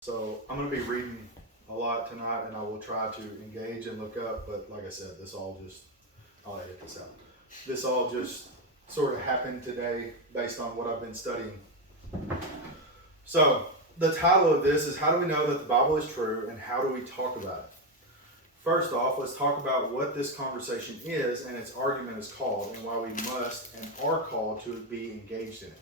So I'm going to be reading a lot tonight, and I will try to engage and look up. But like I said, I'll edit this out. This all just sort of happened today based on what I've been studying. So the title of this is How Do We Know That the Bible is True, and How Do We Talk About It? First off, let's talk about what this conversation is and its argument is called, and why we must and are called to be engaged in it.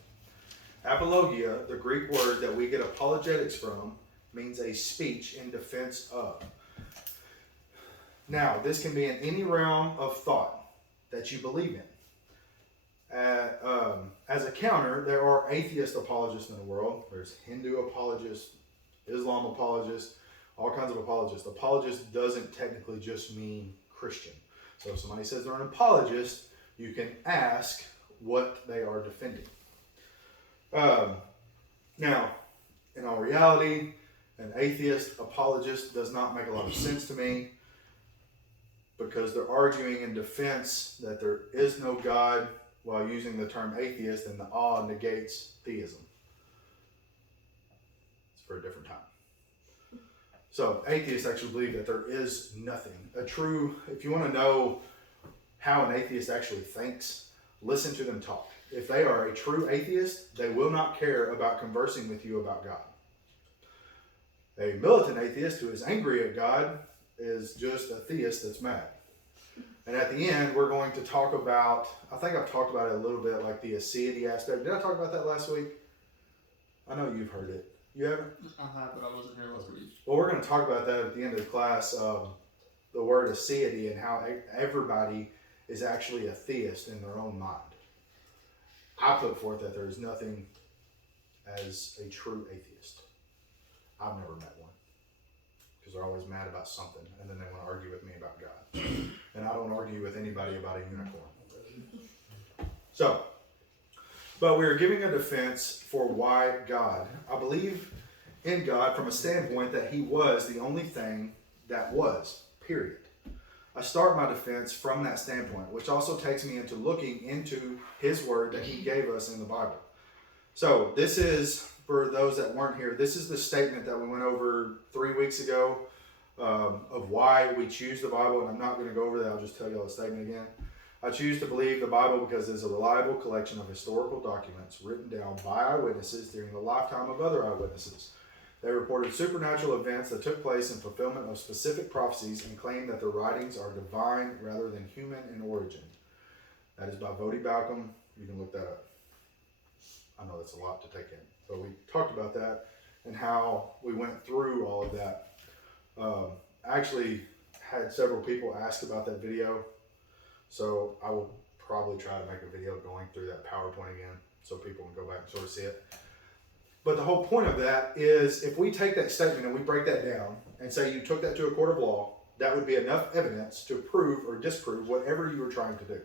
Apologia, the Greek word that we get apologetics from, means a speech in defense of. Now, this can be in any realm of thought that you believe in. As a counter, there are atheist apologists in the world. There's Hindu apologists, Islam apologists, all kinds of apologists. Apologist doesn't technically just mean Christian. So if somebody says they're an apologist, you can ask what they are defending. Now, in all reality, an atheist apologist does not make a lot of sense to me because they're arguing in defense that there is no God while using the term atheist, and the negates theism. It's for a different time. So atheists actually believe that there is nothing. If you want to know how an atheist actually thinks, listen to them talk. If they are a true atheist, they will not care about conversing with you about God. A militant atheist who is angry at God is just a theist that's mad. And at the end, we're going to talk about, I think I've talked about it a little bit, like the aseity aspect. Did I talk about that last week? I know you've heard it. You haven't? I have, but I wasn't here last week. Well, we're going to talk about that at the end of the class, the word aseity and how everybody is actually a theist in their own mind. I put forth that there is nothing as a true atheist. I've never met one because they're always mad about something and then they want to argue with me about God. And I don't argue with anybody about a unicorn. So, but we are giving a defense for why God. I believe in God from a standpoint that He was the only thing that was, period. I start my defense from that standpoint, which also takes me into looking into His Word that He gave us in the Bible. So this is, for those that weren't here, this is the statement that we went over 3 weeks ago of why we choose the Bible, and I'm not going to go over that. I'll just tell you all the statement again. I choose to believe the Bible because it is a reliable collection of historical documents written down by eyewitnesses during the lifetime of other eyewitnesses. They reported supernatural events that took place in fulfillment of specific prophecies and claim that the writings are divine rather than human in origin. That is by Vodi Balcom. You can look that up. I know that's a lot to take in, but we talked about that and how we went through all of that. I actually had several people ask about that video, so I will probably try to make a video going through that PowerPoint again so people can go back and sort of see it. But the whole point of that is if we take that statement and we break that down and say you took that to a court of law, that would be enough evidence to prove or disprove whatever you were trying to do.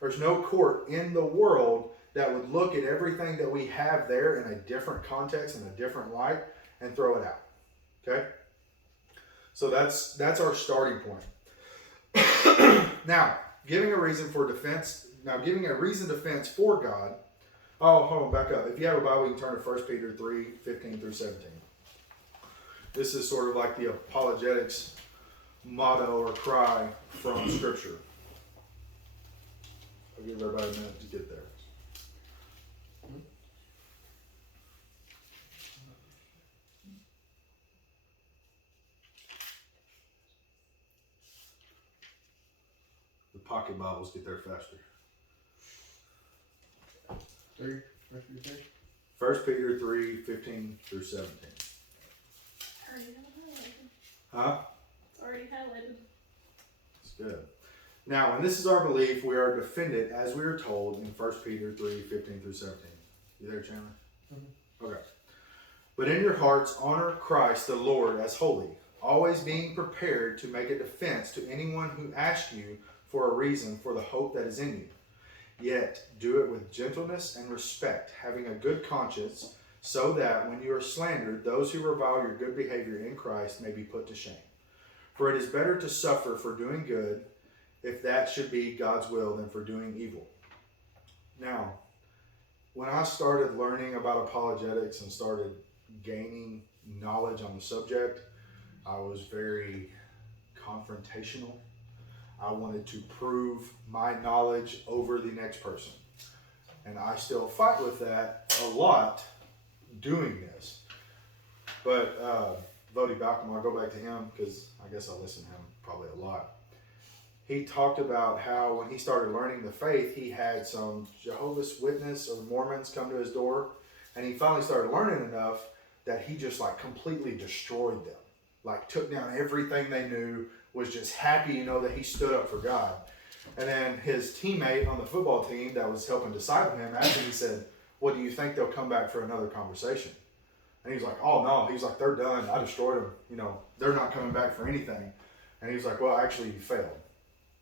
There's no court in the world that would look at everything that we have there in a different context, in a different light, and throw it out. Okay? So that's our starting point. Now, giving a reason defense for God. Oh, hold on, back up. If you have a Bible, you can turn to 1 Peter 3, 15 through 17. This is sort of like the apologetics motto or cry from Scripture. I'll give everybody a minute to get there. The pocket Bibles get there faster. 1 Peter 3, 15 through 17. Already highlighted. Huh? It's already highlighted. It's good. Now, and this is our belief, we are defended as we are told in 1 Peter 3, 15 through 17. You there, Chandler? Mm-hmm. Okay. But in your hearts, honor Christ the Lord as holy, always being prepared to make a defense to anyone who asks you for a reason for the hope that is in you. Yet do it with gentleness and respect, having a good conscience, so that when you are slandered, those who revile your good behavior in Christ may be put to shame. For it is better to suffer for doing good, if that should be God's will, than for doing evil. Now, when I started learning about apologetics and started gaining knowledge on the subject. I was very confrontational. I wanted to prove my knowledge over the next person. And I still fight with that a lot doing this. But Vodi Balcom, I'll go back to him because I guess I listen to him probably a lot. He talked about how when he started learning the faith, he had some Jehovah's Witness or Mormons come to his door. And he finally started learning enough that he just like completely destroyed them. Like took down everything they knew, was just happy, that he stood up for God. And then his teammate on the football team that was helping disciple him, asked him, he said, "What do you think they'll come back for another conversation?" And he was like, "Oh no," he was like, "They're done. I destroyed them. They're not coming back for anything." And he was like, "Well, actually you failed.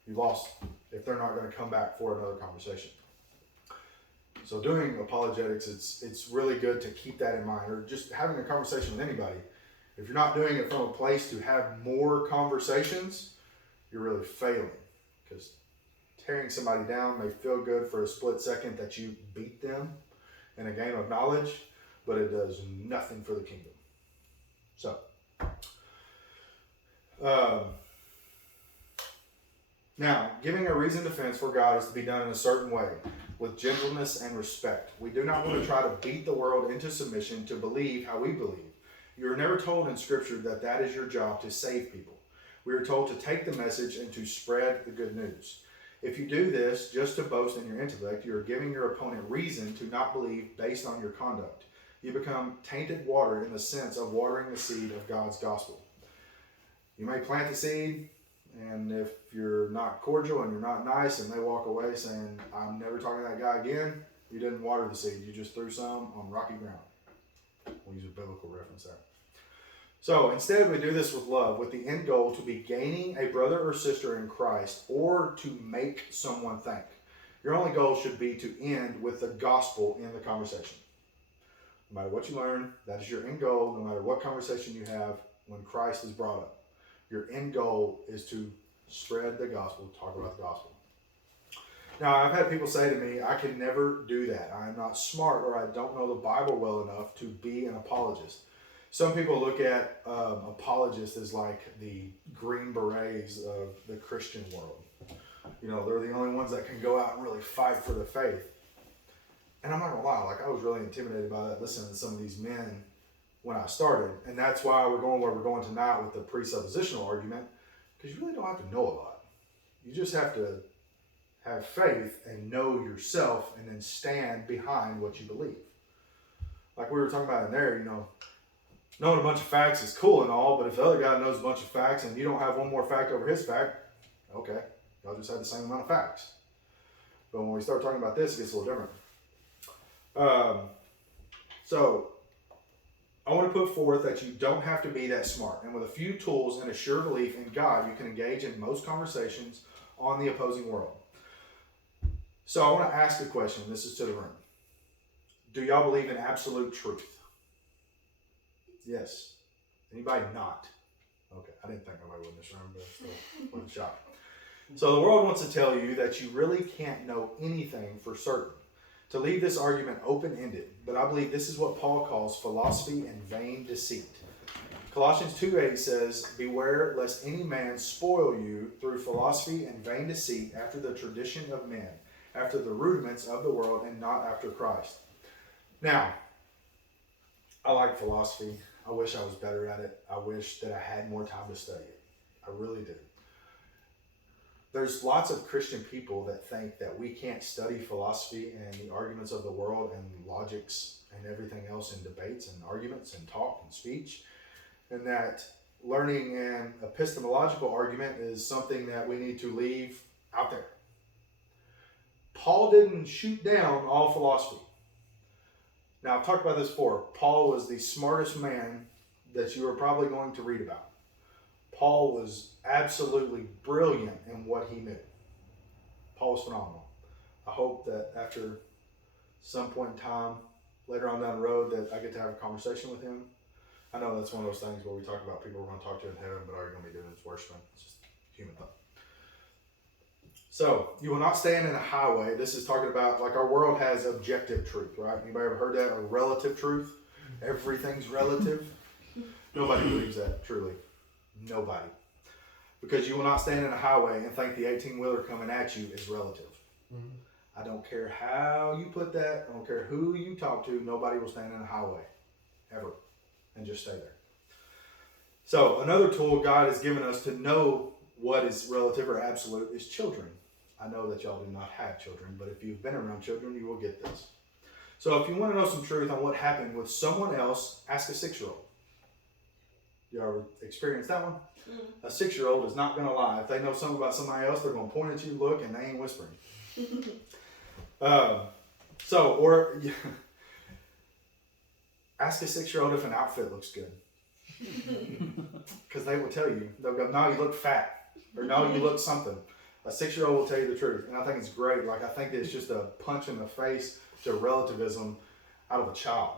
You lost if they're not going to come back for another conversation." So doing apologetics, it's really good to keep that in mind, or just having a conversation with anybody. If you're not doing it from a place to have more conversations, you're really failing. Because tearing somebody down may feel good for a split second that you beat them in a game of knowledge, but it does nothing for the kingdom. So, now, giving a reasoned defense for God is to be done in a certain way, with gentleness and respect. We do not want to try to beat the world into submission to believe how we believe. You are never told in Scripture that that is your job to save people. We are told to take the message and to spread the good news. If you do this just to boast in your intellect, you are giving your opponent reason to not believe based on your conduct. You become tainted water in the sense of watering the seed of God's gospel. You may plant the seed, and if you're not cordial and you're not nice and they walk away saying, "I'm never talking to that guy again," you didn't water the seed. You just threw some on rocky ground. We'll use a biblical reference there. So instead, we do this with love, with the end goal to be gaining a brother or sister in Christ or to make someone think. Your only goal should be to end with the gospel in the conversation. No matter what you learn, that is your end goal. No matter what conversation you have, when Christ is brought up, your end goal is to spread the gospel, talk about the gospel. Now, I've had people say to me, "I can never do that. I'm not smart, or I don't know the Bible well enough to be an apologist." Some people look at apologists as like the Green Berets of the Christian world. They're the only ones that can go out and really fight for the faith. And I'm not gonna lie, I was really intimidated by that, listening to some of these men when I started. And that's why we're going where we're going tonight with the presuppositional argument, because you really don't have to know a lot. You just have to have faith and know yourself and then stand behind what you believe. Like we were talking about in there, knowing a bunch of facts is cool and all, but if the other guy knows a bunch of facts and you don't have one more fact over his fact, okay, y'all just have the same amount of facts. But when we start talking about this, it gets a little different. So I want to put forth that you don't have to be that smart. And with a few tools and a sure belief in God, you can engage in most conversations on the opposing world. So I want to ask a question. This is to the room. Do y'all believe in absolute truth? Yes. Anybody not? Okay, I didn't think nobody would in this room, but still wasn't shocked. So the world wants to tell you that you really can't know anything for certain. To leave this argument open-ended, but I believe this is what Paul calls philosophy and vain deceit. Colossians 2:8 says, "Beware lest any man spoil you through philosophy and vain deceit after the tradition of men, after the rudiments of the world, and not after Christ." Now, I like philosophy. I wish I was better at it. I wish that I had more time to study it. I really do. There's lots of Christian people that think that we can't study philosophy and the arguments of the world and logics and everything else in debates and arguments and talk and speech, and that learning an epistemological argument is something that we need to leave out there. Paul didn't shoot down all philosophy. Now, I've talked about this before. Paul was the smartest man that you are probably going to read about. Paul was absolutely brilliant in what he knew. Paul was phenomenal. I hope that after some point in time, later on down the road, that I get to have a conversation with him. I know that's one of those things where we talk about people we're going to talk to in heaven, but all you're going to be doing is worshiping. It's just human thought. So, you will not stand in a highway. This is talking about, like, our world has objective truth, right? Anybody ever heard that? Or relative truth? Everything's relative. Nobody believes that, truly. Nobody. Because you will not stand in a highway and think the 18-wheeler coming at you is relative. Mm-hmm. I don't care how you put that. I don't care who you talk to. Nobody will stand in a highway. Ever. And just stay there. So another tool God has given us to know what is relative or absolute is children. I know that y'all do not have children, but if you've been around children, you will get this. So if you want to know some truth on what happened with someone else, ask a 6-year-old. You ever experienced that one? Mm. A 6-year-old is not going to lie. If they know something about somebody else, they're going to point at you, look, and they ain't whispering. Ask a 6-year-old if an outfit looks good. Because they will tell you. They'll go, no, you look fat. Or no, you look something. A 6-year-old will tell you the truth. And I think it's great. Like, I think it's just a punch in the face to relativism out of a child.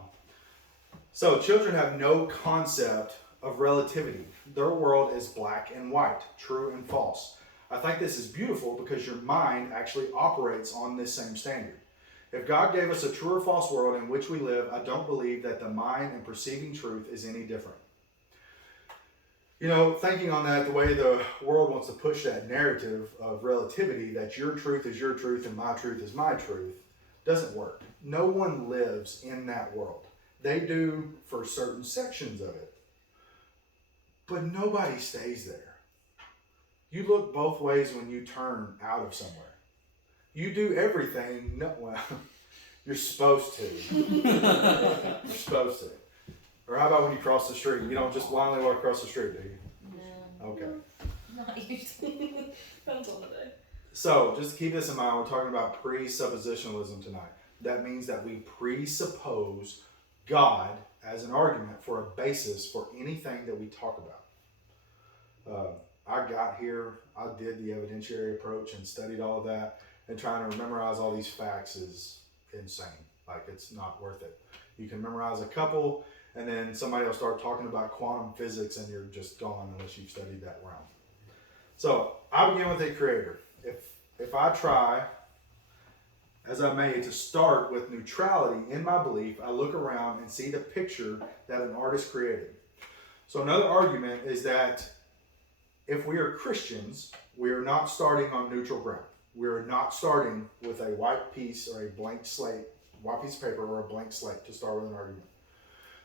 So children have no concept of relativity. Their world is black and white, true and false. I think this is beautiful because your mind actually operates on this same standard. If God gave us a true or false world in which we live, I don't believe that the mind and perceiving truth is any different. You know, thinking on that, the way the world wants to push that narrative of relativity, that your truth is your truth and my truth is my truth, doesn't work. No one lives in that world. They do for certain sections of it. But nobody stays there. You look both ways when you turn out of somewhere. You do everything. No, well, you're supposed to. You're supposed to. Or how about when you cross the street? You don't just blindly walk across the street, do you? No. Okay. Not usually. Depends on the day. So, just to keep this in mind, we're talking about presuppositionalism tonight. That means that we presuppose God as an argument for a basis for anything that we talk about. I got here, I did the evidentiary approach and studied all of that, and trying to memorize all these facts is insane. Like, it's not worth it. You can memorize a couple, and then somebody will start talking about quantum physics, and you're just gone unless you've studied that realm. So, I begin with a creator. If I try, as I may, to start with neutrality in my belief, I look around and see the picture that an artist created. So another argument is that if we are Christians, we are not starting on neutral ground. We are not starting with a white piece or a blank slate, white piece of paper or a blank slate to start with an argument.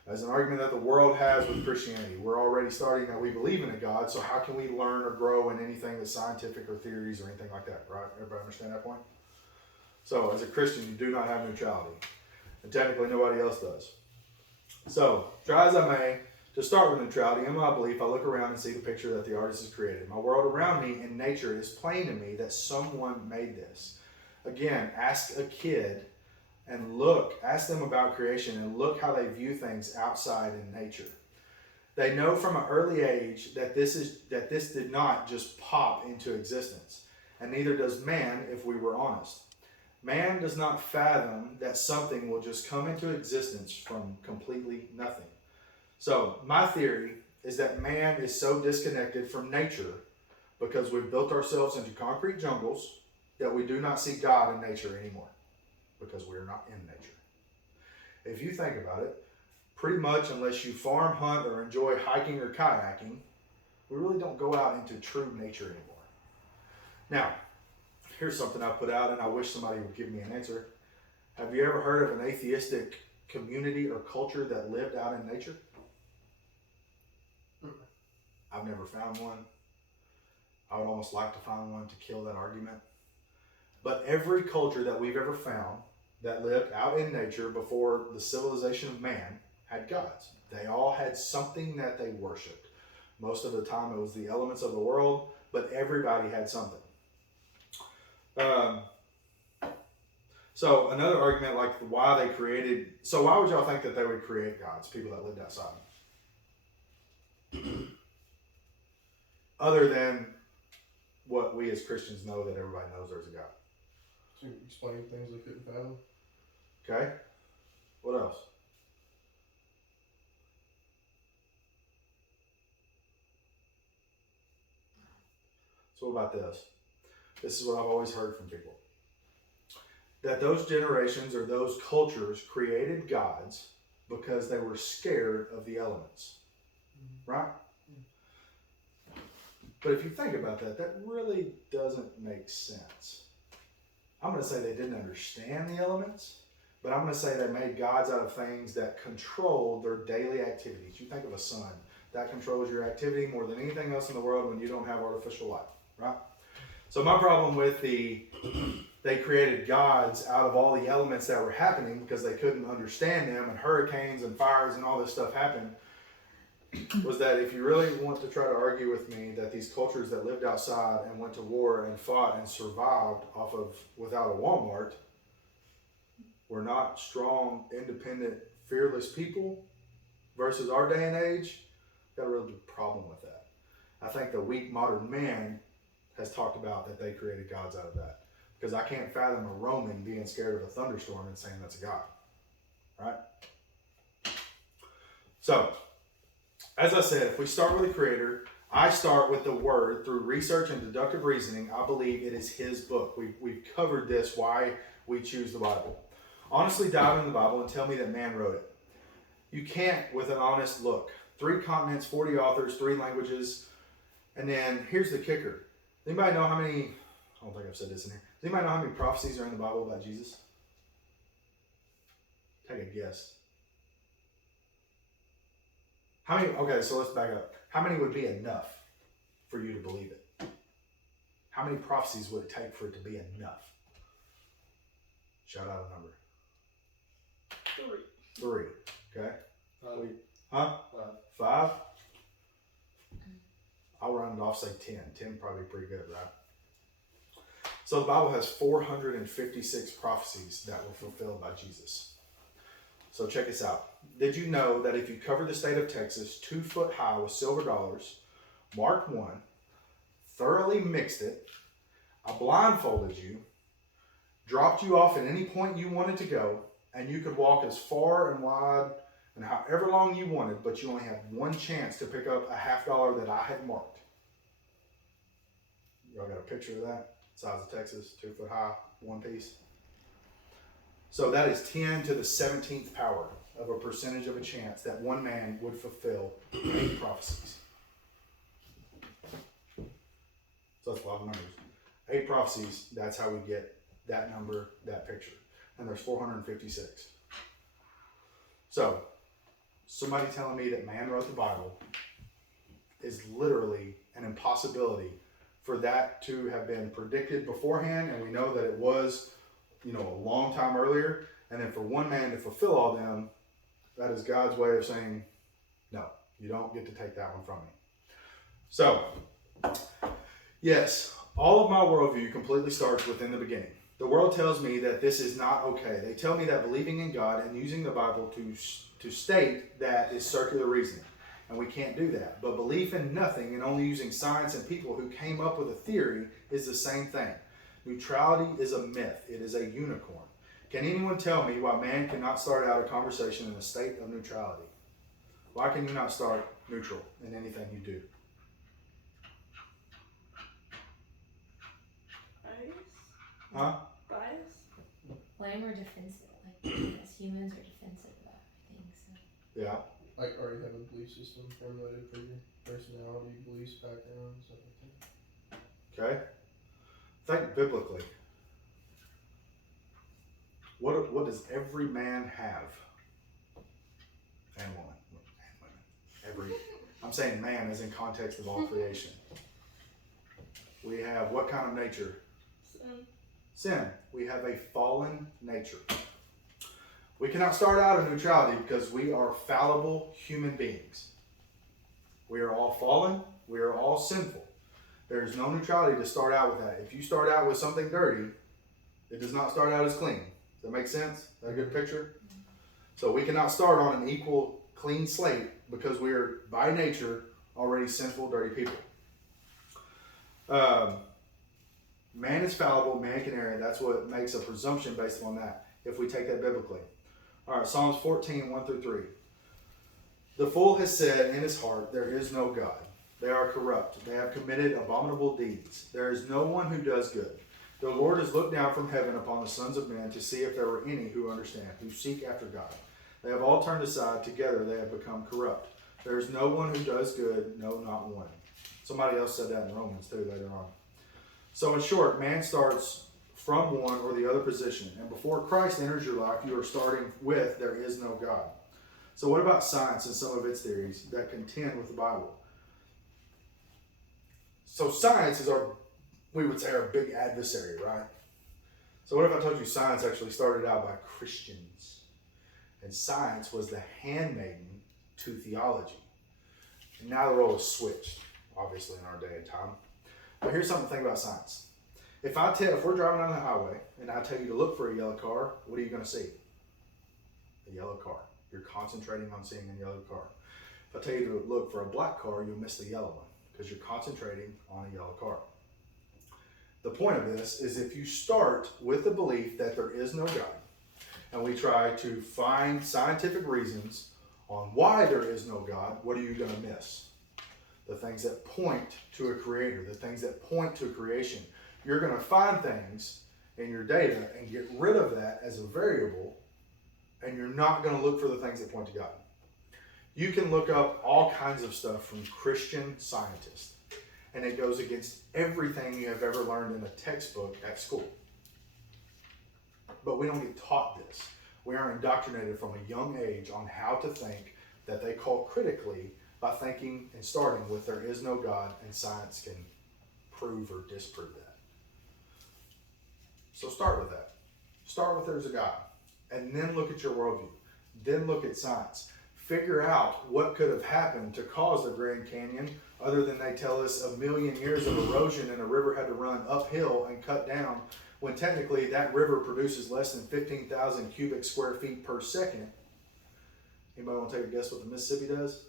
As an argument that the world has with Christianity, we're already starting that we believe in a God, so how can we learn or grow in anything that's scientific or theories or anything like that, right? Everybody understand that point? So as a Christian, you do not have neutrality. And technically nobody else does. So, try as I may, to start with neutrality, in my belief, I look around and see the picture that the artist has created. My world around me in nature is plain to me that someone made this. Again, ask a kid and ask them about creation and look how they view things outside in nature. They know from an early age that this did not just pop into existence, and neither does man if we were honest. Man does not fathom that something will just come into existence from completely nothing. So, my theory is that man is so disconnected from nature because we've built ourselves into concrete jungles that we do not see God in nature anymore because we are not in nature. If you think about it, pretty much unless you farm, hunt, or enjoy hiking or kayaking, we really don't go out into true nature anymore. Now, here's something I put out and I wish somebody would give me an answer. Have you ever heard of an atheistic community or culture that lived out in nature? I've never found one. I would almost like to find one to kill that argument. But every culture that we've ever found that lived out in nature before the civilization of man had gods. They all had something that they worshipped. Most of the time it was the elements of the world, but everybody had something. So another argument, like why they created, so why would y'all think that they would create gods, people that lived outside? Other than what we as Christians know that everybody knows there's a God. To explain things they couldn't fathom. Okay? What else? So what about this? This is what I've always heard from people. That those generations or those cultures created gods because they were scared of the elements. right? But if you think about that, that really doesn't make sense. I'm going to say they didn't understand the elements, but I'm going to say they made gods out of things that controlled their daily activities. You think of a sun, that controls your activity more than anything else in the world when you don't have artificial life, right? So my problem with they created gods out of all the elements that were happening because they couldn't understand them, and hurricanes and fires and all this stuff happened, was that if you really want to try to argue with me that these cultures that lived outside and went to war and fought and survived without a Walmart were not strong, independent, fearless people versus our day and age, got a real big problem with that. I think the weak modern man has talked about that they created gods out of that. Because I can't fathom a Roman being scared of a thunderstorm and saying that's a god. Right? So, as I said, if we start with the Creator, I start with the Word. Through research and deductive reasoning, I believe it is His book. We've covered this, why we choose the Bible. Honestly, dive into the Bible and tell me that man wrote it. You can't with an honest look. 3 continents, 40 authors, 3 languages. And then, here's the kicker. Anybody know how many, I don't think I've said this in here. Does anybody know how many prophecies are in the Bible about Jesus? Take a guess. How many? Okay, so let's back up. How many would be enough for you to believe it? How many prophecies would it take for it to be enough? Shout out a number. 3. 3. Okay. 5. Huh? 5. 5? I'll round it off, say 10. 10 probably pretty good, right? So the Bible has 456 prophecies that were fulfilled by Jesus. So check this out. Did you know that if you covered the state of Texas 2 foot high with silver dollars, marked 1, thoroughly mixed it, I blindfolded you, dropped you off at any point you wanted to go, and you could walk as far and wide and however long you wanted, but you only had 1 chance to pick up a $50 that I had marked. Y'all got a picture of that? Size of Texas, 2 foot high, 1 piece. So that is 10 to the 17th power of a percentage of a chance that one man would fulfill 8 prophecies. So that's a lot of numbers. 8 prophecies, that's how we get that number, that picture. And there's 456. So, somebody telling me that man wrote the Bible is literally an impossibility for that to have been predicted beforehand, and we know that it was, a long time earlier, and then for one man to fulfill all them, that is God's way of saying, no, you don't get to take that one from me. So, yes, all of my worldview completely starts within the beginning. The world tells me that this is not okay. They tell me that believing in God and using the Bible to state that is circular reasoning. And we can't do that. But belief in nothing and only using science and people who came up with a theory is the same thing. Neutrality is a myth. It is a unicorn. Can anyone tell me why man cannot start out a conversation in a state of neutrality? Why can you not start neutral in anything you do? Bias? Huh? Bias? When we're defensive, as humans are defensive about everything, so. Yeah. Like already have a belief system formulated for your personality, beliefs, background, stuff like that. Okay. Think biblically. What does every man have? And woman. And women. I'm saying man as in context of all creation. We have what kind of nature? Sin. We have a fallen nature. We cannot start out in neutrality because we are fallible human beings. We are all fallen. We are all sinful. There is no neutrality to start out with that. If you start out with something dirty, it does not start out as clean. Does that make sense? Is that a good picture? So we cannot start on an equal, clean slate because we are, by nature, already sinful, dirty people. Man is fallible, man can err. That's what makes a presumption based on that, if we take that biblically. All right, Psalms 14, 1 through 3. The fool has said in his heart, there is no God. They are corrupt. They have committed abominable deeds. There is no one who does good. The Lord has looked down from heaven upon the sons of men to see if there were any who understand, who seek after God. They have all turned aside. Together they have become corrupt. There's no one who does good, no, not one. Somebody else said that in Romans too later on. So in short, man starts from one or the other position. And before Christ enters your life, you are starting with, there is no God. So what about science and some of its theories that contend with the Bible? So science is we would say our big adversary, right? So what if I told you science actually started out by Christians? And science was the handmaiden to theology. And now the role is switched, obviously, in our day and time. But here's something to think about science. If we're driving down the highway and I tell you to look for a yellow car, what are you going to see? A yellow car. You're concentrating on seeing a yellow car. If I tell you to look for a black car, you'll miss the yellow one because you're concentrating on a yellow car. The point of this is if you start with the belief that there is no God, and we try to find scientific reasons on why there is no God, what are you going to miss? The things that point to a creator, the things that point to creation. You're going to find things in your data and get rid of that as a variable, and you're not going to look for the things that point to God. You can look up all kinds of stuff from Christian scientists, and it goes against everything you have ever learned in a textbook at school. But we don't get taught this. We are indoctrinated from a young age on how to think that they call critically by thinking and starting with there is no God, and science can prove or disprove that. So start with that. Start with there's a God. And then look at your worldview. Then look at science. Figure out what could have happened to cause the Grand Canyon, other than they tell us 1 million years of erosion and a river had to run uphill and cut down, when technically that river produces less than 15,000 cubic square feet per second. Anybody want to take a guess what the Mississippi does?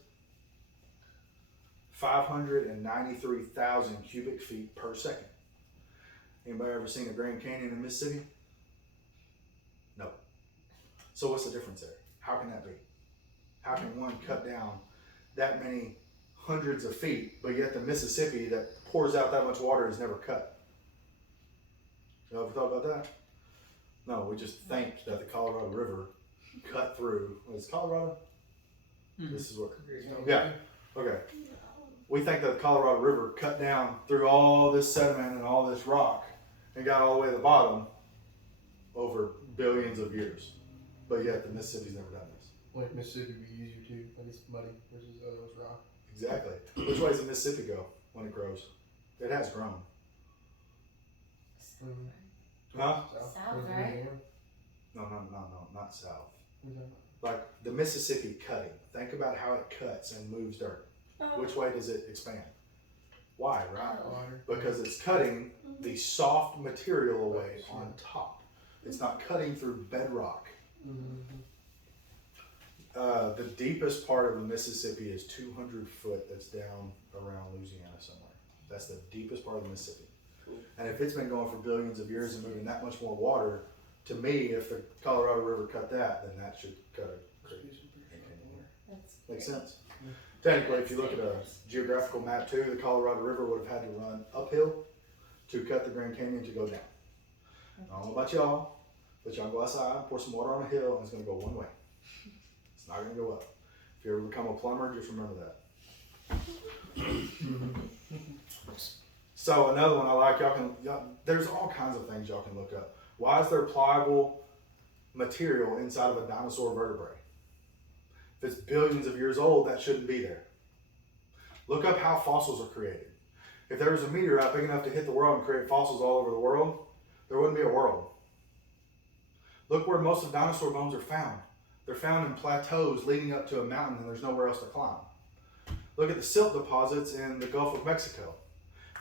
593,000 cubic feet per second. Anybody ever seen a Grand Canyon in Mississippi? No. So what's the difference there? How can that be? How can one cut down that many hundreds of feet, but yet the Mississippi that pours out that much water is never cut? You ever thought about that? No, we just think that the Colorado River cut through. What is Colorado? Mm-hmm. This is what. Yeah. Okay. We think that the Colorado River cut down through all this sediment and all this rock and got all the way to the bottom over billions of years. But yet the Mississippi's never done this. Like Mississippi would be easier too, like it's muddy versus it's rock. Exactly. Which way does the Mississippi go when it grows? It has grown. Huh? South, right? No, not south. Okay. Like the Mississippi cutting. Think about how it cuts and moves dirt. Which way does it expand? Why, right? Water. Because it's cutting the soft material away on top. It's not cutting through bedrock. Mm-hmm. The deepest part of the Mississippi is 200 foot that's down around Louisiana somewhere. That's the deepest part of the Mississippi. And if it's been going for billions of years and moving that much more water, to me, if the Colorado River cut that, then that should cut a creek. Makes sense? Technically, if you look at a geographical map too, the Colorado River would have had to run uphill to cut the Grand Canyon to go down. I don't know about y'all, but y'all go outside, pour some water on a hill, and it's going to go one way. It's not going to go up. If you ever become a plumber, just remember that. So another one I like, there's all kinds of things y'all can look up. Why is there pliable material inside of a dinosaur vertebrae? If it's billions of years old, that shouldn't be there. Look up how fossils are created. If there was a meteorite big enough to hit the world and create fossils all over the world, there wouldn't be a world. Look where most of dinosaur bones are found. They're found in plateaus leading up to a mountain and there's nowhere else to climb. Look at the silt deposits in the Gulf of Mexico.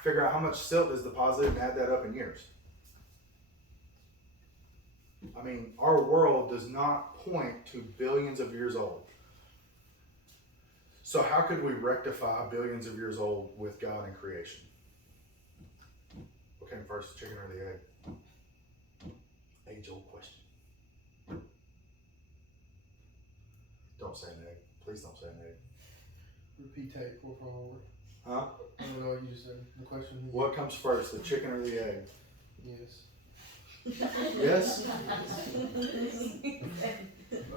Figure out how much silt is deposited and add that up in years. I mean, our world does not point to billions of years old. So how could we rectify billions of years old with God and creation? What came first, the chicken or the egg? Age-old question. Don't say an egg. Please don't say an egg. Repeat tape for forward. Huh? I don't know what you just said. The question is. What comes first, the chicken or the egg? Yes. Yes?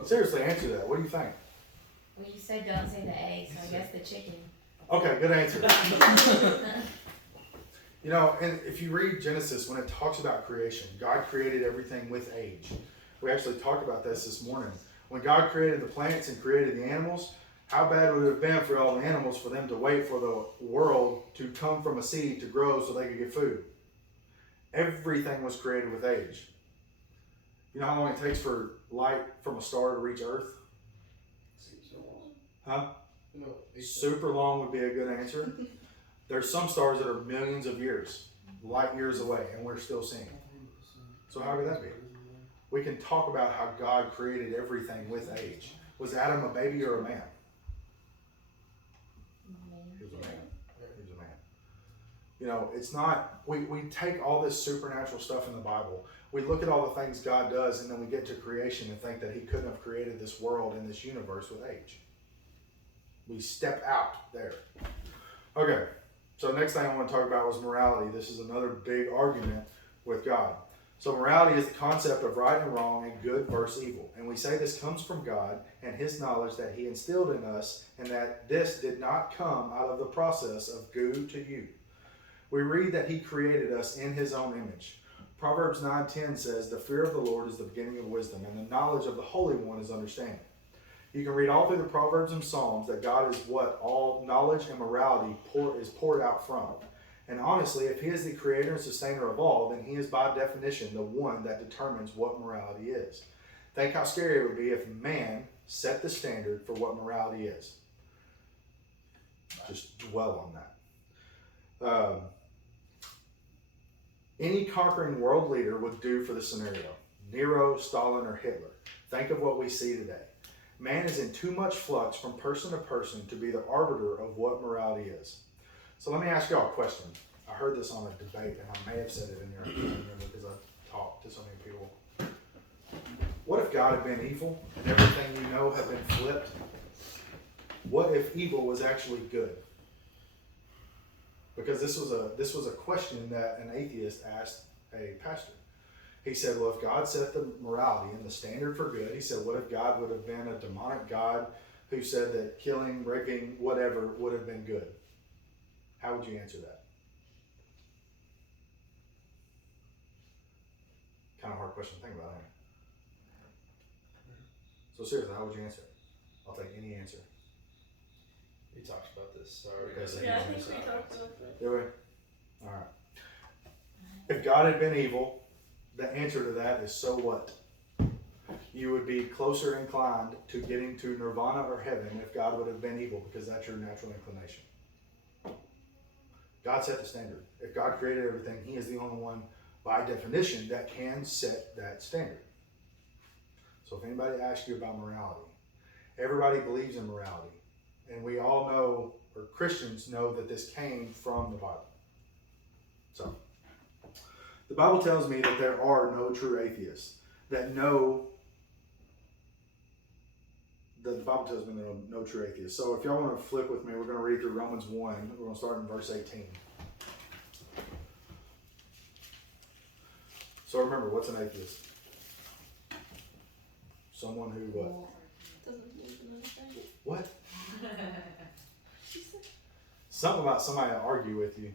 Seriously, answer that. What do you think? Well, you said don't say the egg, so I guess the chicken. Okay, good answer. You know, and if you read Genesis, when it talks about creation, God created everything with age. We actually talked about this morning. When God created the plants and created the animals, how bad would it have been for all the animals for them to wait for the world to come from a seed to grow so they could get food? Everything was created with age. You know how long it takes for light from a star to reach Earth? Huh? No, Super long would be a good answer. There's some stars that are millions of years, light years away, and we're still seeing it. So how could that be? We can talk about how God created everything with age. Was Adam a baby or a man? He was a man. He was a man. You know, it's not, we take all this supernatural stuff in the Bible. We look at all the things God does, and then we get to creation and think that he couldn't have created this world and this universe with age. We step out there. Okay, so next thing I want to talk about was morality. This is another big argument with God. So morality is the concept of right and wrong and good versus evil. And we say this comes from God and his knowledge that he instilled in us, and that this did not come out of the process of goo to you. We read that he created us in his own image. Proverbs 9:10 says, "The fear of the Lord is the beginning of wisdom, and the knowledge of the Holy One is understanding." You can read all through the Proverbs and Psalms that God is what all knowledge and morality is poured out from. And honestly, if he is the creator and sustainer of all, then he is by definition the one that determines what morality is. Think how scary it would be if man set the standard for what morality is. Just dwell on that. Any conquering world leader would do for the scenario. Nero, Stalin, or Hitler. Think of what we see today. Man is in too much flux from person to person to be the arbiter of what morality is. So let me ask y'all a question. I heard this on a debate, and I may have said it in here, I can't remember because I've talked to so many people. What if God had been evil and everything you know had been flipped? What if evil was actually good? Because this was a question that an atheist asked a pastor. He said, well, if God set the morality and the standard for good, he said, what if God would have been a demonic God who said that killing, raping, whatever would have been good? How would you answer that? Kind of hard question to think about, ain't it? So seriously, how would you answer it? I'll take any answer. We talked about this. Sorry. Okay, so Yeah, I think we talked about that. Do we? Alright. If God had been evil, the answer to that is so what? You would be closer inclined to getting to nirvana or heaven if God would have been evil, because that's your natural inclination. God set the standard. If God created everything, he is the only one, by definition, that can set that standard. So if anybody asks you about morality, everybody believes in morality. And we all know, or Christians know, that this came from the Bible. So, the Bible tells me that there are no true atheists. The Bible tells me there are no true atheists. So if y'all want to flip with me, we're going to read through Romans 1. We're going to start in verse 18. So remember, what's an atheist? Someone who what? Doesn't believe in anything. What? She said, Something about somebody to argue with you.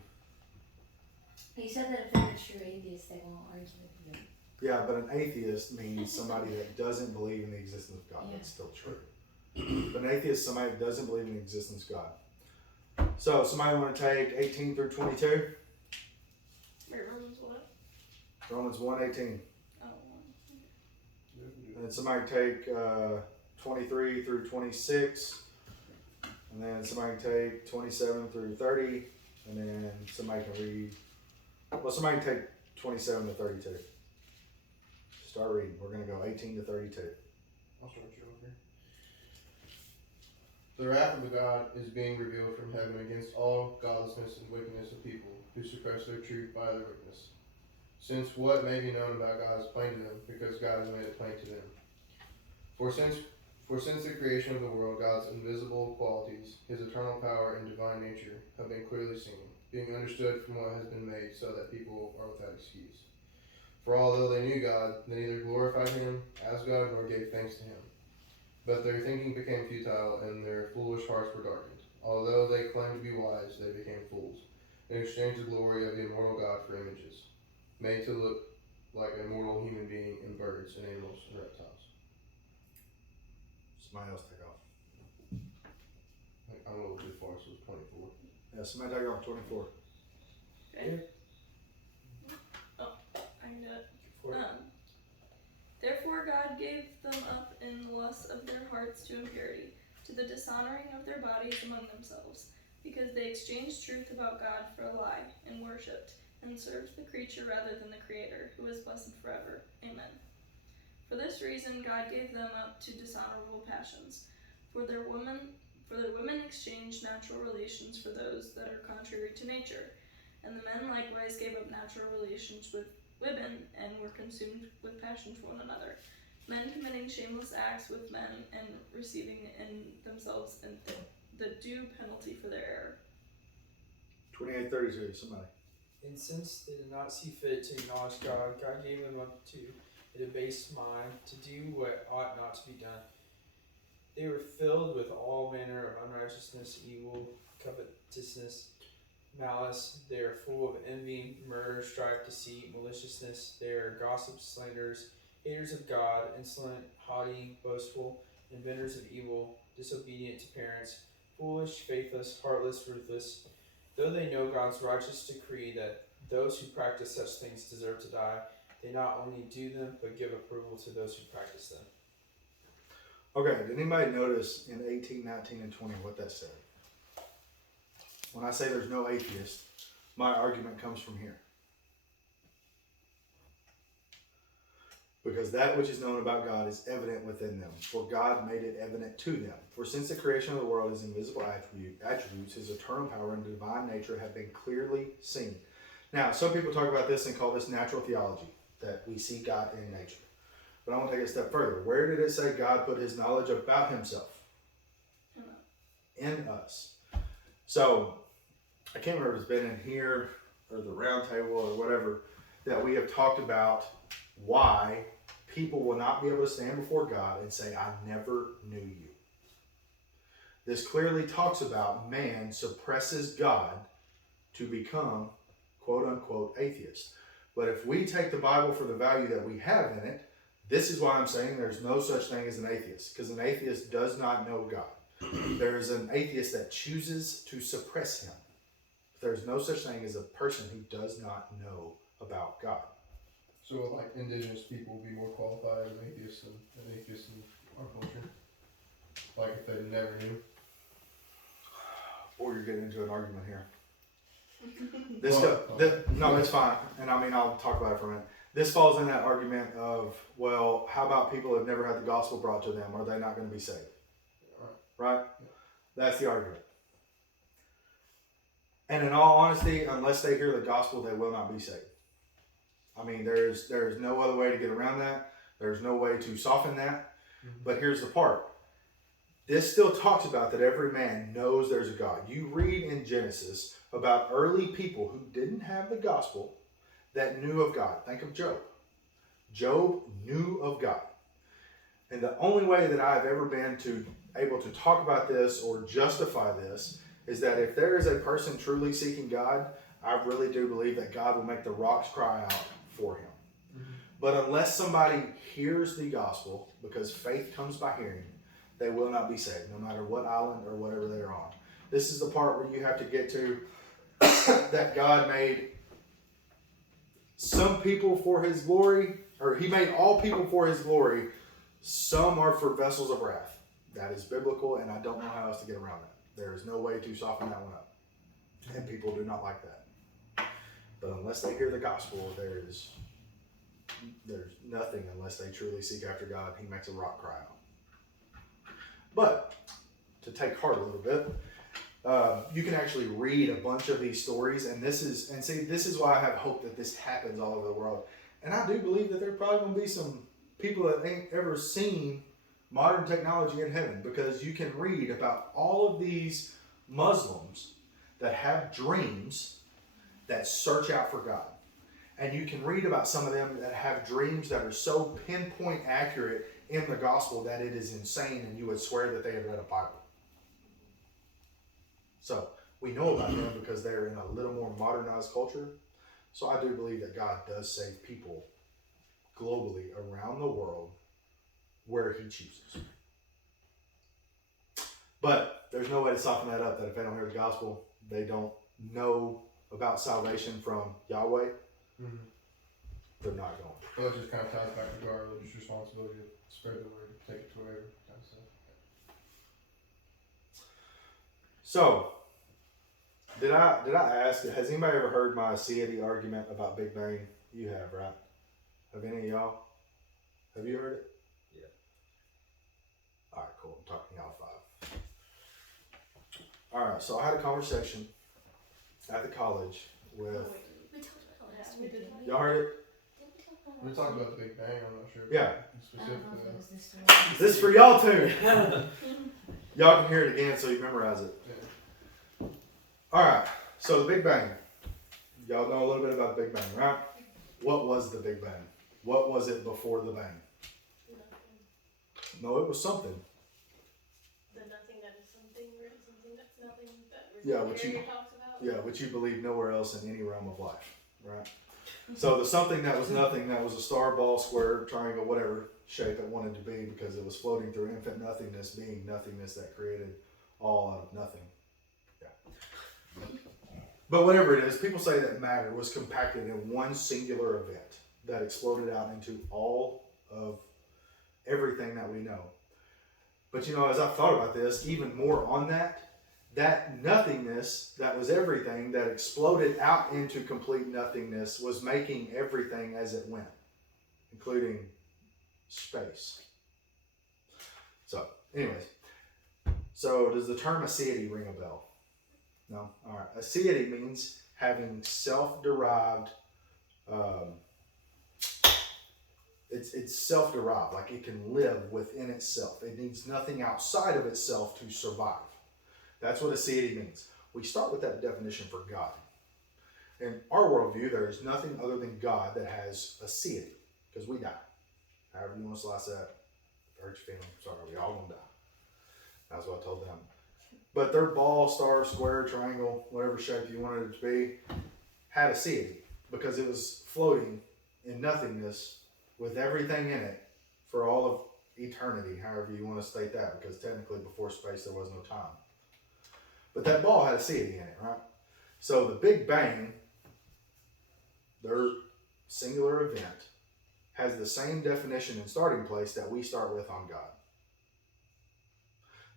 You said that if they're a true atheist, they won't argue with you. Yeah, but an atheist means somebody that doesn't believe in the existence of God. Yeah. That's still true. But an atheist is somebody that doesn't believe in the existence of God. So, somebody want to take 18 through 22? wait, Romans what? Romans 1:18. Oh, And then somebody take 23 through 26. And then somebody take 27 through 30. And then somebody can read. Well, somebody can take 27 to 32. Start reading. We're going to go 18 to 32. I'll start you over. The wrath of God is being revealed from heaven against all godlessness and wickedness of people who suppress their truth by their wickedness. Since what may be known about God is plain to them, because God has made it plain to them. For since the creation of the world, God's invisible qualities, his eternal power and divine nature, have been clearly seen, being understood from what has been made, so that people are without excuse. For although they knew God, they neither glorified him as God nor gave thanks to him, But their thinking became futile, and their foolish hearts were darkened. Although they claimed to be wise, they became fools, and exchanged the glory of the immortal God for images, made to look like a mortal human being in birds and animals and reptiles. Somebody else take off. I'm a little too far, so it's 24. Yeah, somebody take off 24. Okay. Oh, I can do it. For it. Therefore God gave them up in the lust of their hearts to impurity, to the dishonoring of their bodies among themselves, because they exchanged truth about God for a lie, and worshipped, and served the creature rather than the Creator, who is blessed forever. Amen. For this reason God gave them up to dishonorable passions. For their women exchanged natural relations for those that are contrary to nature, and the men likewise gave up natural relations with women, and were consumed with passion for one another, men committing shameless acts with men, and receiving in themselves the due penalty for their error. 28:32. Somebody. And since they did not see fit to acknowledge God, God gave them up to a debased mind to do what ought not to be done. They were filled with all manner of unrighteousness, evil, covetousness, malice. They are full of envy, murder, strife, deceit, maliciousness. They are gossips, slanderers, haters of God, insolent, haughty, boastful, inventors of evil, disobedient to parents, foolish, faithless, heartless, ruthless. Though they know God's righteous decree that those who practice such things deserve to die, they not only do them, but give approval to those who practice them. Okay, did anybody notice in 18, 19, and 20 what that said? When I say there's no atheist, my argument comes from here. Because that which is known about God is evident within them, for God made it evident to them. For since the creation of the world, his invisible attributes, his eternal power and divine nature have been clearly seen. Now, some people talk about this and call this natural theology, that we see God in nature. But I want to take it a step further. Where did it say God put his knowledge about himself? In us. So, I can't remember if it's been in here or the round table or whatever, that we have talked about why people will not be able to stand before God and say, I never knew you. This clearly talks about man suppresses God to become, quote unquote, atheist. But if we take the Bible for the value that we have in it, this is why I'm saying there's no such thing as an atheist, because an atheist does not know God. There is an atheist that chooses to suppress him. There's no such thing as a person who does not know about God. So, like, indigenous people would be more qualified as an atheist than an atheist in our culture? Like, if they never knew? Or you're getting into an argument here. Well, No, it's fine. And I mean, I'll talk about it for a minute. This falls in that argument of, well, how about people who have never had the gospel brought to them? Are they not going to be saved? Right? Yeah. That's the argument. And in all honesty, unless they hear the gospel, they will not be saved. I mean, there's no other way to get around that. There's no way to soften that. Mm-hmm. But here's the part. This still talks about that every man knows there's a God. You read in Genesis about early people who didn't have the gospel that knew of God. Think of Job. Job knew of God. And the only way that I've ever been able to talk about this or justify this is that if there is a person truly seeking God, I really do believe that God will make the rocks cry out for him. Mm-hmm. But unless somebody hears the gospel, because faith comes by hearing, they will not be saved, no matter what island or whatever they're on. This is the part where you have to get to that God made some people for his glory, or he made all people for his glory. Some are for vessels of wrath. That is biblical, and I don't know how else to get around that. There is no way to soften that one up. And people do not like that. But unless they hear the gospel, there's nothing unless they truly seek after God. He makes a rock cry out. But to take heart a little bit, you can actually read a bunch of these stories, and this is why I have hope that this happens all over the world. And I do believe that there's probably going to be some people that ain't ever seen modern technology in heaven, because you can read about all of these Muslims that have dreams that search out for God. And you can read about some of them that have dreams that are so pinpoint accurate, in the gospel that it is insane and you would swear that they had read a Bible. So we know about them because they're in a little more modernized culture. So I do believe that God does save people globally around the world where he chooses. But there's no way to soften that up, that if they don't hear the gospel, they don't know about salvation from Yahweh, they're not going. Well, it just kind of ties back to our religious responsibility to spread the word, take it to wherever, kind of stuff. So, did I ask, has anybody ever heard my aseity argument about Big Bang? You have, right? Have any of y'all? Have you heard it? Yeah. Alright, cool. I'm talking to y'all five. Alright, so I had a conversation at the college with... We talked about it last week, didn't we? Y'all heard it? Didn't we talk about it We last talked week? about the Big Bang, I'm not sure. Yeah. I don't know Specifically. if it was this story. This is for y'all too. Y'all can hear it again so you memorize it. Yeah. Alright, so the Big Bang. Y'all know a little bit about the Big Bang, right? What was the Big Bang? What was it before the bang? No, it was something. The nothing that is something, or something that's nothing that Yeah, what you- talks about. Yeah, which you believe nowhere else in any realm of life, right? So the something that was nothing, that was a star, ball, square, triangle, whatever shape it wanted to be, because it was floating through infinite nothingness, being nothingness that created all out of nothing. Yeah. But whatever it is, people say that matter was compacted in one singular event that exploded out into all of everything that we know. But you know, as I've thought about this, even more on that nothingness that was everything that exploded out into complete nothingness was making everything as it went, including space. So, anyways, so does the term aseity ring a bell? No? All right. Aseity means having self-derived, it's self-derived, like it can live within itself. It needs nothing outside of itself to survive. That's what aseity means. We start with that definition for God. In our worldview, there is nothing other than God that has aseity, because we die. However you want to slice that, hurt your feeling, sorry, we all gonna die. That's what I told them. But their ball, star, square, triangle, whatever shape you wanted it to be, had aseity, because it was floating in nothingness with everything in it for all of eternity, however you want to state that, because technically before space there was no time. But that ball had aseity in it, right? So the Big Bang, their singular event, has the same definition and starting place that we start with on God.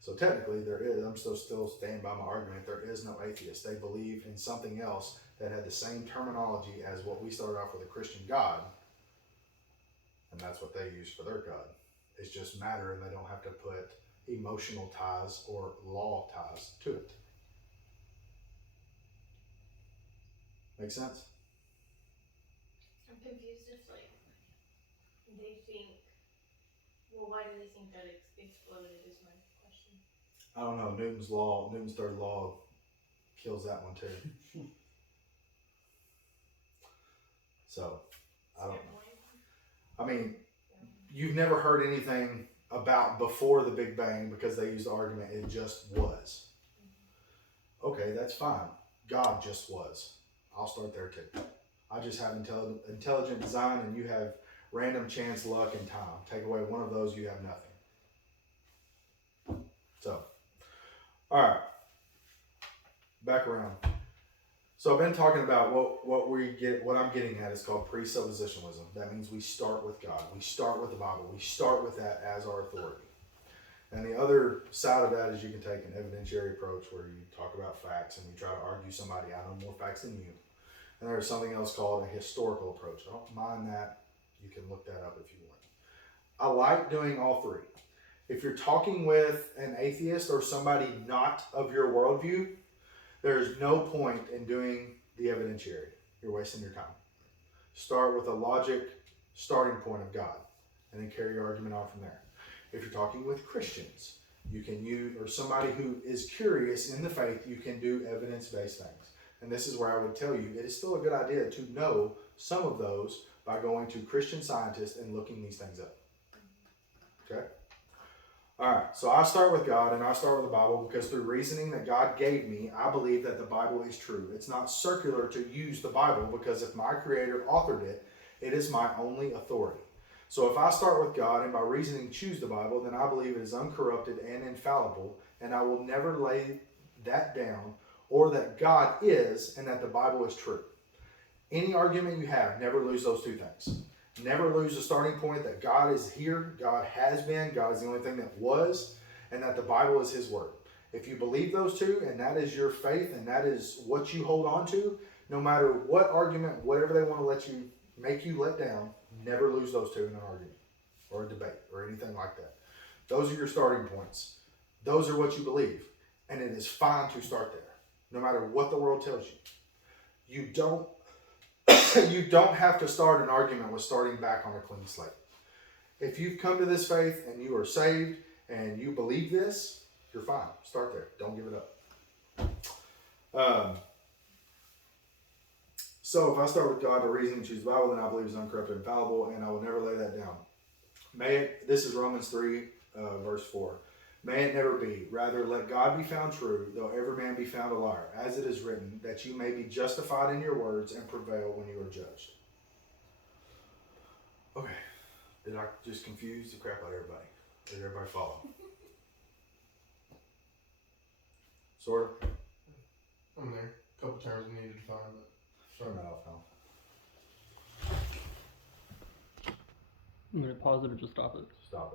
So technically there is, I'm still standing by my argument, there is no atheist. They believe in something else that had the same terminology as what we started off with a Christian God, and that's what they use for their God. It's just matter, and they don't have to put emotional ties or law ties to it. Make sense? I'm confused if, like, they think, well, why do they think that it exploded is my question. I don't know. Newton's third law kills that one too. So, I don't know. I mean, you've never heard anything about before the Big Bang because they use the argument it just was. Okay, that's fine. God just was. I'll start there too. I just have intelligent design, and you have random chance, luck, and time. Take away one of those, you have nothing. So, all right, back around. So I've been talking about what I'm getting at is called presuppositionalism. That means we start with God. We start with the Bible. We start with that as our authority. And the other side of that is you can take an evidentiary approach where you talk about facts and you try to argue somebody, I know more facts than you. And there's something else called a historical approach. I don't mind that. You can look that up if you want. I like doing all three. If you're talking with an atheist or somebody not of your worldview, there's no point in doing the evidentiary. You're wasting your time. Start with a logic starting point of God and then carry your argument on from there. If you're talking with Christians, you can use, or somebody who is curious in the faith, you can do evidence-based things. And this is where I would tell you, it is still a good idea to know some of those by going to Christian Scientists and looking these things up. Okay? Alright, so I start with God and I start with the Bible because through reasoning that God gave me, I believe that the Bible is true. It's not circular to use the Bible because if my Creator authored it, it is my only authority. So if I start with God and by reasoning choose the Bible, then I believe it is uncorrupted and infallible, and I will never lay that down, or that God is and that the Bible is true. Any argument you have, never lose those two things. Never lose the starting point that God is here, God has been, God is the only thing that was, and that the Bible is His Word. If you believe those two, and that is your faith, and that is what you hold on to, no matter what argument, whatever they want to make you let down, never lose those two in an argument, or a debate, or anything like that. Those are your starting points. Those are what you believe, and it is fine to start there, no matter what the world tells you. You don't have to start an argument with starting back on a clean slate. If you've come to this faith and you are saved and you believe this, you're fine. Start there. Don't give it up. So if I start with God, the reason to choose the Bible, then I believe is uncorrupted and infallible, and I will never lay that down. This is Romans 3, verse 4. May it never be. Rather, let God be found true, though every man be found a liar, as it is written, that you may be justified in your words and prevail when you are judged. Okay. Did I just confuse the crap out of everybody? Did everybody follow? Sort of? I'm there. A couple terms we need to define, but Start that off now. I'm going to pause it or just stop it? Stop